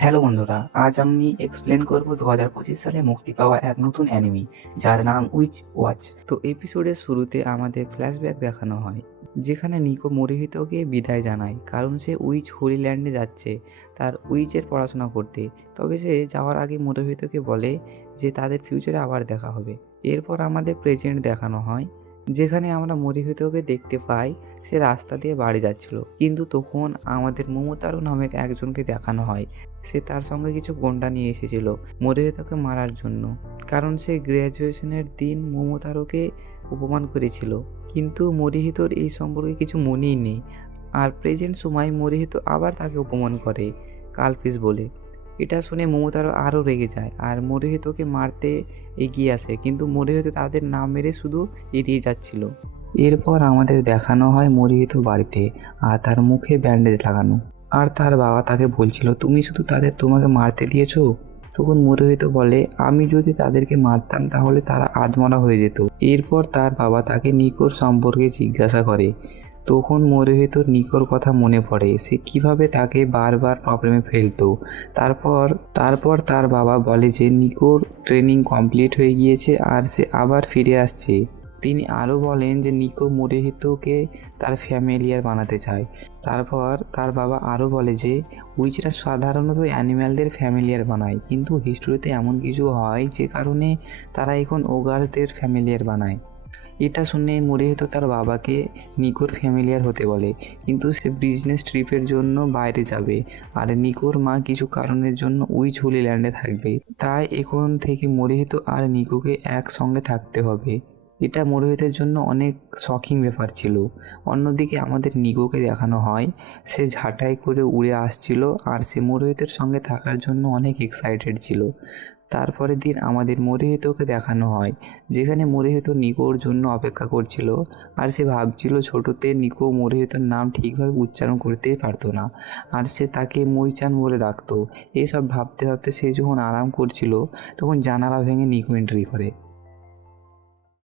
Hello বন্ধুরা, আজ আমি এক্সপ্লেন করব 2025 সালে মুক্তি পাওয়া এক নতুন অ্যানিমি যার নাম উইচ ওয়াচ। তো এপিসোডের শুরুতে আমাদের ফ্ল্যাশব্যাক দেখানো হয়, যেখানে নিকো মোরিহিতোকে বিদায় জানায় কারণ সে উইচ হোলি ল্যান্ডে যাচ্ছে তার উইচের পড়াশোনা করতে। তবে সে যাওয়ার আগে মোরিহিতোকে বলে যে তাদের ফিউচারে আবার দেখা হবে। এরপর আমাদের প্রেজেন্ট দেখানো হয়, যেখানে আমরা মোরিহিতোকে দেখতে পাই সে রাস্তা দিয়ে বাড়ি যাচ্ছিল, কিন্তু তখন আমাদের মোমোতারো নামের একজনকে দেখানো হয়। সে তার সঙ্গে কিছু গুন্ডা নিয়ে এসেছিল মোরিহিতোকে মারার জন্য, কারণ সে গ্র্যাজুয়েশনের দিন মোমোতারোকে অপমান করেছিল। কিন্তু মোরিহিতোর এই সম্পর্কে কিছু মনেই নেই, আর প্রেজেন্ট সময় মোরিহিতো আবার তাকে অপমান করে কালফিশ বলে। এটা শুনে মোমোতারো আরও রেগে যায় আর মোরিহিতোকে মারতে এগিয়ে আসে, কিন্তু মোরিহিতো তাদের নাম মেরে শুধু এড়িয়ে যাচ্ছিল। এরপর আমাদের দেখানো হয় মোরিহিতো বাড়িতে, আর তার মুখে ব্যান্ডেজ লাগানো, আর তার বাবা তাকে বলছিল তুমি শুধু তোমাকে মারতে দিয়েছো। তখন মোরোহিত বলে আমি যদি তাদেরকে মারতাম তাহলে তারা আধমরা হয়ে যেত। এরপর তার বাবা তাকে নিকোর সম্পর্কে জিজ্ঞাসা করে। তখন মোরোহিতর নিকোর কথা মনে পড়ে, সে কিভাবে তাকে বারবার প্রবলেমে ফেলতো। তারপর তারপর তার বাবা বলে যে নিকোর ট্রেনিং কমপ্লিট হয়ে গিয়েছে আর সে আবার ফিরে আসছে। তিনি আরও বলেন যে নিকো মোরোহিতোকে তার ফ্যামিলিয়ার বানাতে চায়। তারপর তার বাবা আরও বলে যে উইচরা সাধারণত অ্যানিম্যালদের ফ্যামিলিয়ার বানায়, কিন্তু হিস্টোরিতে এমন কিছু হয় যে কারণে তারা এখন ওগারদের ফ্যামিলিয়ার বানায়। এটা শুনে মোরিহিতো তার বাবাকে নিকোর ফ্যামিলিয়ার হতে বলে, কিন্তু সে বিজনেস ট্রিপের জন্য বাইরে যাবে আর নিকোর মা কিছু কারণের জন্য উইচ হোলি ল্যান্ডে থাকবে। তাই এখন থেকে মোরিহিতো আর নিকোকে একসঙ্গে থাকতে হবে। এটা মোরোহিতের জন্য অনেক শকিং ব্যাপার ছিল। অন্যদিকে আমাদের নিকোকে দেখানো হয়, সে ঝাঁটাই করে উড়ে আসছিল আর সে মোরোহিতের সঙ্গে থাকার জন্য অনেক এক্সাইটেড ছিল। তারপরের দিন আমাদের মোরোহিতোকে দেখানো হয়, যেখানে মোরোহিতো নিকোর জন্য অপেক্ষা করছিল, আর সে ভাবছিল ছোটোতে নিকো মোরোহিতোর নাম ঠিকভাবে উচ্চারণ করতেই পারতো না, আর সে তাকে মুইচান বলে ডাকতো। এসব ভাবতে ভাবতে সে যখন আরাম করছিল তখন জানালা ভেঙে নিকো এন্ট্রি করে।